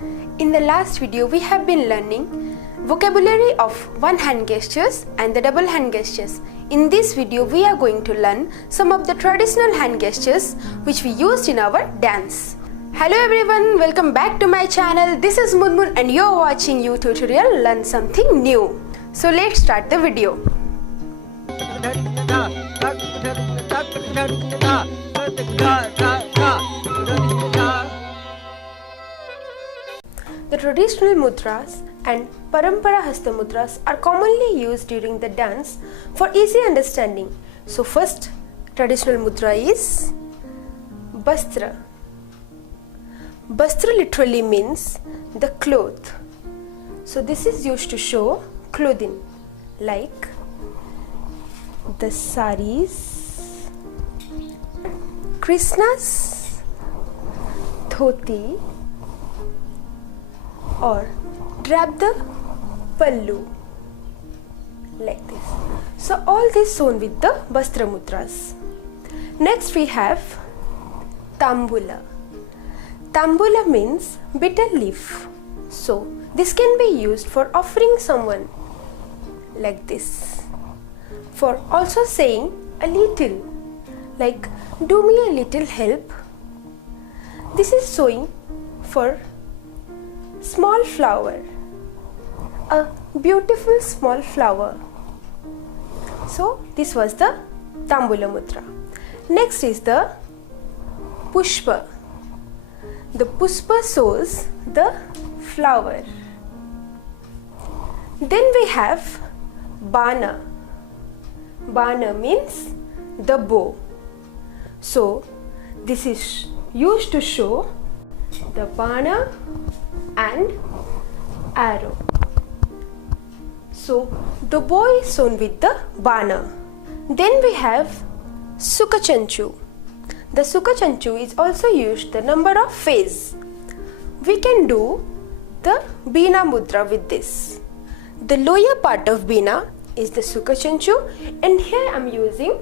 In the last video, we have been learning vocabulary of one hand gestures and the double hand gestures. In this video, we are going to learn some of the traditional hand gestures which we used in our dance. Hello everyone, welcome back to my channel. This is Munmun and you are watching You Tutorial Learn Something New. So let's start the video. The traditional mudras and parampara hastha mudras are commonly used during the dance for easy understanding. So first traditional mudra is bastra. Bastra literally means the cloth. So this is used to show clothing like the saris, Krishna's dhoti, or wrap the pallu like this. So all this shown with the bastra mudras. Next we have tambula. Tambula means bitter leaf. So this can be used for offering someone like this. For also saying a little, like do me a little help. This is showing for small flower, a beautiful small flower. So this was the tambula mudra. Next is the Pushpa. The Pushpa shows the flower. Then we have Bina. Bina means the bow. So this is used to show the Bina and arrow. So the bow is shown with the Bina. Then we have Suka Chunchu. The Suka Chunchu is also used the number of phase. We can do the Bina Mudra with this. The lower part of Bina is the Suka Chunchu, and here I am using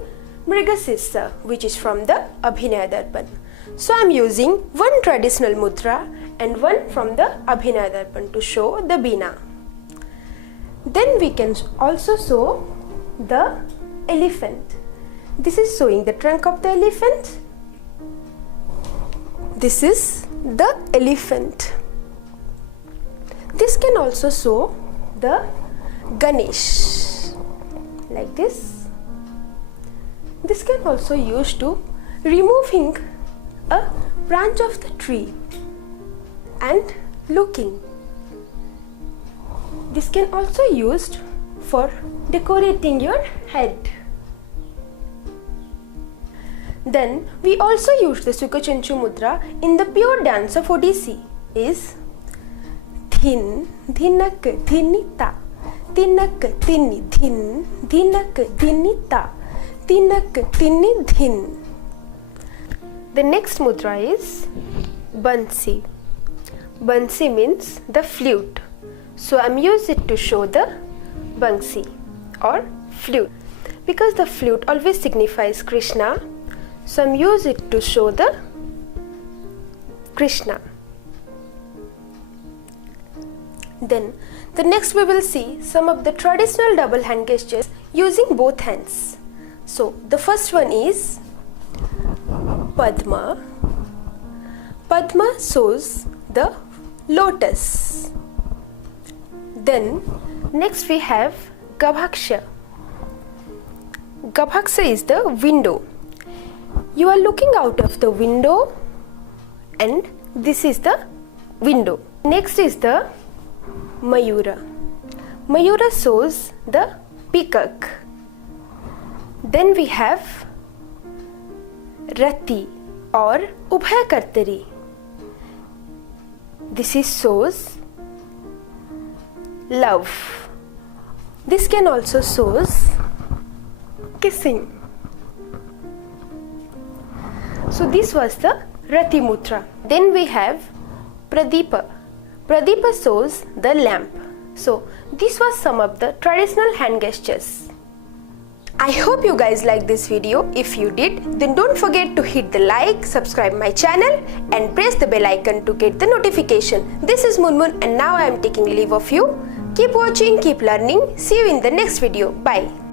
Mrigasissa, which is from the Abhinaya Darpan. So I am using one traditional mudra and one from the Abhinaya Darpan to show the Bina. Then we can also show the elephant. This is showing the trunk of the elephant. This is the elephant. This can also show the Ganesh like this. This can also use to removing a branch of the tree and looking. This can also used for decorating your head. Then we also use the Suka Chunchu mudra in the pure dance of Odissi is Dhin, Dhinak, Dhinita, Tinak, Tini, Dhin, Dhinak, Dhinita, Tinak, Tini, Dhin. The next mudra is Bansi. Bansi means the flute. So I am using it to show the Bansi or flute. Because the flute always signifies Krishna, so I am using it to show the Krishna. Then the next we will see some of the traditional double hand gestures using both hands. So the first one is Padma. Padma shows the lotus. Then next we have Gabhaksha. Gabhaksha is the window. You are looking out of the window and this is the window. Next is the Mayura. Mayura shows the peacock. Then we have Rati or Ubhay Kartari. This is shows love. This can also shows kissing. So this was the Rati Mudra. Then we have Pradeepa. Pradeepa shows the lamp. So this was some of the traditional hand gestures. I hope you guys liked this video. If you did, then don't forget to hit the like, subscribe my channel and press the bell icon to get the notification. This is Munmun and now I am taking leave of you. Keep watching, keep learning. See you in the next video. Bye.